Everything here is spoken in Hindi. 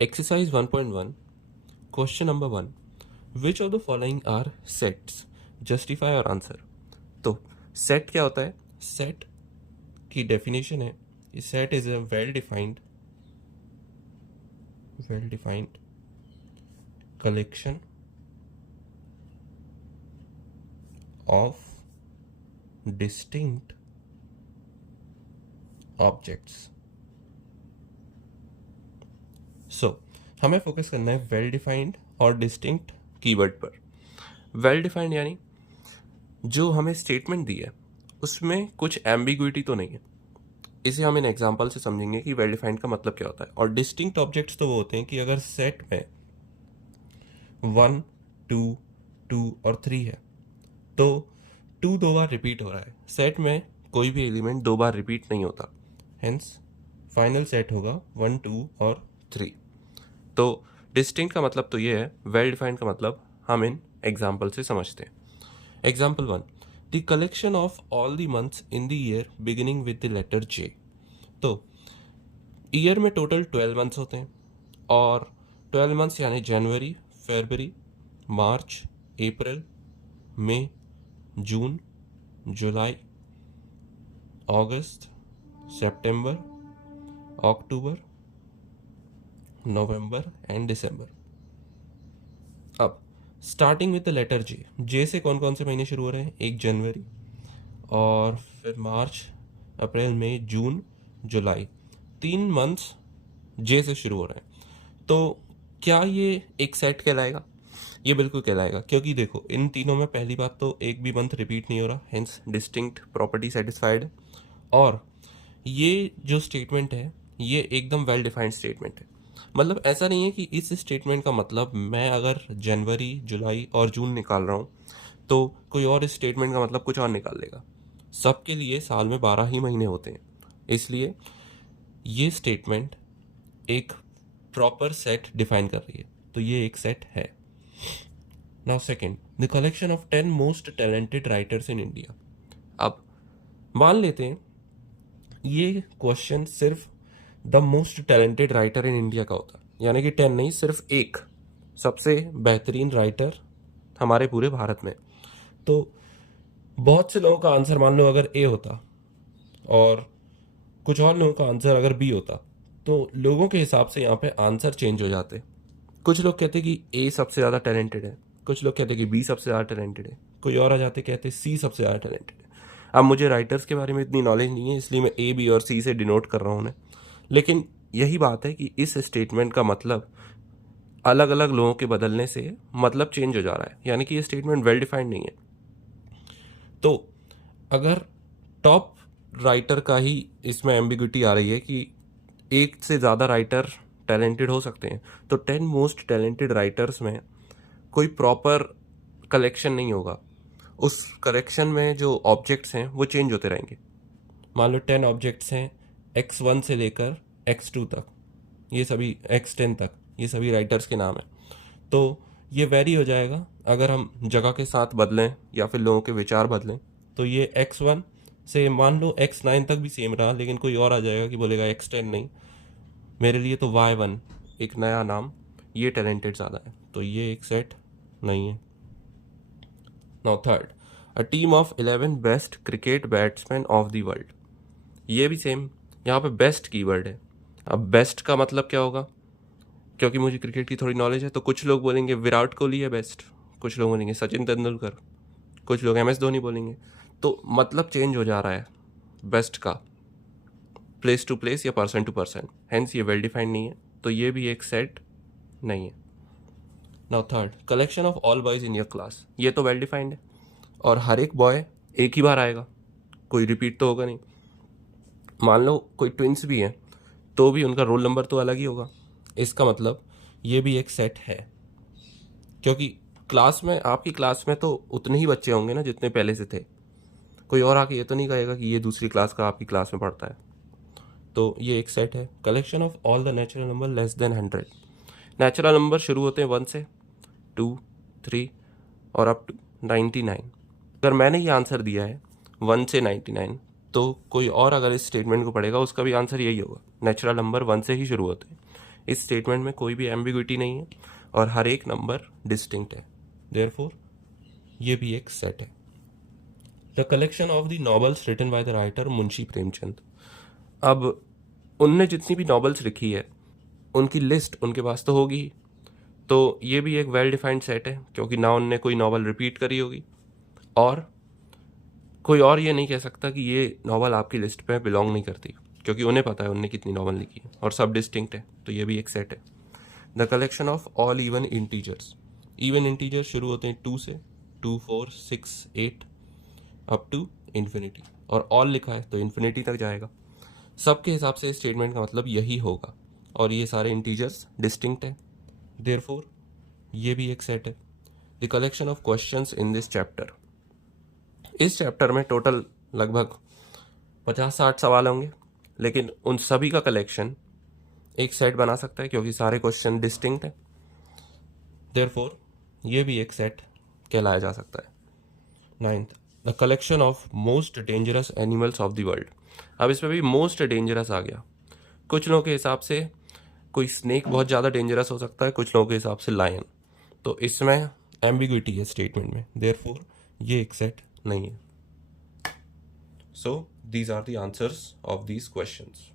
Exercise 1.1, question number 1. Which of the following are sets? Justify और आंसर. तो set क्या होता है? Set की definition है, set is a well-defined collection of distinct objects. हमें फोकस करना है वेल डिफाइंड और डिस्टिंक्ट कीवर्ड पर. वेल डिफाइंड यानी जो हमें स्टेटमेंट दी है उसमें कुछ एम्बिग्विटी तो नहीं है. इसे हम इन एग्जांपल से समझेंगे कि वेल डिफाइंड का मतलब क्या होता है. और डिस्टिंक्ट ऑब्जेक्ट्स तो वो होते हैं कि अगर सेट में 1, 2, 2 और 3 है तो 2 दो बार रिपीट हो रहा है. सेट में कोई भी एलिमेंट दो बार रिपीट नहीं होता, हेंस फाइनल सेट होगा 1, 2 और 3. तो डिस्टिंक्ट का मतलब तो ये है, वेल डिफाइंड का मतलब हम इन एग्जाम्पल से समझते हैं. Example 1, the collection of all the months in the year beginning with the letter J. तो ईयर में टोटल 12 मंथ्स होते हैं और 12 मंथ्स यानी जनवरी, फरवरी, मार्च, अप्रैल, मई, जून, जुलाई, अगस्त, सितंबर, अक्टूबर, नवंबर एंड दिसंबर. अब स्टार्टिंग विद द लेटर जे. जे से कौन कौन से महीने शुरू हो रहे हैं? एक जनवरी और फिर मार्च, अप्रैल, मई, जून, जुलाई. 3 मंथ्स जे से शुरू हो रहे हैं. तो क्या ये एक सेट कहलाएगा? ये बिल्कुल कहलाएगा, क्योंकि देखो इन तीनों में पहली बात तो एक भी मंथ रिपीट नहीं हो रहा, हेंस डिस्टिंक्ट प्रॉपर्टी सेटिस्फाइड है. और ये जो स्टेटमेंट है ये एकदम वेल डिफाइंड स्टेटमेंट है. मतलब ऐसा नहीं है कि इस स्टेटमेंट का मतलब मैं अगर जनवरी, जुलाई और जून निकाल रहा हूँ तो कोई और इस स्टेटमेंट का मतलब कुछ और निकाल लेगा. सबके लिए साल में 12 ही महीने होते हैं, इसलिए ये स्टेटमेंट एक प्रॉपर सेट डिफाइन कर रही है, तो ये एक सेट है. Now second, the collection of 10 most talented writers in India. अब मान लेते हैं ये क्वेश्चन सिर्फ the most talented writer in India का होता, यानी कि 10 नहीं, सिर्फ एक सबसे बेहतरीन राइटर हमारे पूरे भारत में. तो बहुत से लोगों का आंसर मान लो अगर ए होता और कुछ और लोगों का आंसर अगर बी होता, तो लोगों के हिसाब से यहाँ पे आंसर चेंज हो जाते. कुछ लोग कहते कि ए सबसे ज़्यादा टैलेंटेड है, कुछ लोग कहते कि बी सबसे ज़्यादा टैलेंटेड है, कोई और आ जाते कहते सी सबसे ज़्यादा टैलेंटेड है. अब मुझे राइटर्स के बारे में इतनी नॉलेज नहीं है, इसलिए मैं ए, बी और सी से डिनोट कर रहा हूँ उन्हें. लेकिन यही बात है कि इस स्टेटमेंट का मतलब अलग अलग लोगों के बदलने से मतलब चेंज हो जा रहा है, यानी कि ये स्टेटमेंट वेल डिफाइंड नहीं है. तो अगर टॉप राइटर का ही इसमें एम्बिग्विटी आ रही है कि एक से ज़्यादा राइटर टैलेंटेड हो सकते हैं, तो 10 मोस्ट टैलेंटेड राइटर्स में कोई प्रॉपर कलेक्शन नहीं होगा. उस कलेक्शन में जो ऑब्जेक्ट्स हैं वो चेंज होते रहेंगे. मान लो 10 ऑब्जेक्ट्स हैं, X1 से लेकर X2 तक, ये सभी X10 तक, ये सभी राइटर्स के नाम हैं. तो ये वेरी हो जाएगा अगर हम जगह के साथ बदलें या फिर लोगों के विचार बदलें. तो ये X1 से मान लो X9 तक भी सेम रहा, लेकिन कोई और आ जाएगा कि बोलेगा X10 नहीं, मेरे लिए तो Y1 एक नया नाम, ये टैलेंटेड ज़्यादा है, तो ये एक सेट नहीं है. Now third, a team of 11 best cricket batsman of the world. ये भी सेम, यहाँ पे बेस्ट कीवर्ड है. अब बेस्ट का मतलब क्या होगा? क्योंकि मुझे क्रिकेट की थोड़ी नॉलेज है, तो कुछ लोग बोलेंगे विराट कोहली है बेस्ट, कुछ लोग बोलेंगे सचिन तेंदुलकर, कुछ लोग MS धोनी बोलेंगे. तो मतलब चेंज हो जा रहा है बेस्ट का, प्लेस टू प्लेस या पर्सन टू पर्सन, हेंस ये वेल डिफाइंड नहीं है, तो ये भी एक सेट नहीं है. Now third, collection of all boys in your class. ये तो वेल डिफाइंड है और हर एक बॉय एक ही बार आएगा, कोई रिपीट तो होगा नहीं. मान लो कोई ट्विंस भी हैं तो भी उनका रोल नंबर तो अलग ही होगा, इसका मतलब ये भी एक सेट है, क्योंकि क्लास में, आपकी क्लास में तो उतने ही बच्चे होंगे ना जितने पहले से थे. कोई और आके ये तो नहीं कहेगा कि ये दूसरी क्लास का आपकी क्लास में पढ़ता है. तो ये एक सेट है. Collection of all the natural number less than 100. Natural number शुरू होते हैं 1 से, 2, 3 और अप टू 99. अगर मैंने ये आंसर दिया है 1 से 99, तो कोई और अगर इस स्टेटमेंट को पढ़ेगा उसका भी आंसर यही होगा, नेचुरल नंबर 1 से ही शुरू होते हैं. इस स्टेटमेंट में कोई भी एम्बिग्विटी नहीं है और हर एक नंबर डिस्टिंक्ट है, देयरफॉर ये भी एक सेट है। The collection of the novels written by the writer Munshi Premchand. अब उनने जितनी भी नॉवेल्स लिखी है उनकी लिस्ट उनके पास तो होगी ही, तो ये भी एक वेल डिफाइंड सेट है, क्योंकि ना उनने कोई नॉवल रिपीट करी होगी और कोई और ये नहीं कह सकता कि ये नॉवल आपकी लिस्ट पे बिलोंग नहीं करती, क्योंकि उन्हें पता है उनने कितनी नॉवल लिखी है और सब डिस्टिंक्ट है, तो ये भी एक सेट है। The collection of all even integers. Even integer शुरू होते हैं 2 से, 2, 4, 6, 8 अप टू इन्फिनिटी, और ऑल लिखा है तो इन्फिनिटी तक जाएगा। सबके हिसाब से स्टेटमेंट का मतलब यही होगा, और ये सारे इंटीजर्स डिस्टिंक्ट है, देयरफॉर ये भी एक सेट है। The collection of questions in this chapter. इस चैप्टर में टोटल लगभग 50-60 सवाल होंगे, लेकिन उन सभी का कलेक्शन एक सेट बना सकता है क्योंकि सारे क्वेश्चन डिस्टिंक्ट है, देयरफॉर ये भी एक सेट कहलाया जा सकता है। 9th, the collection of most dangerous animals of the world. अब इसमें भी मोस्ट डेंजरस आ गया। कुछ लोगों के हिसाब से कोई स्नेक बहुत ज़्यादा डेंजरस हो सकता है, कुछ लोगों के हिसाब से लायन, तो इसमें एम्बिग्विटी है स्टेटमेंट में, देयरफॉर ये एक सेट नहीं है। So these are the answers of these questions.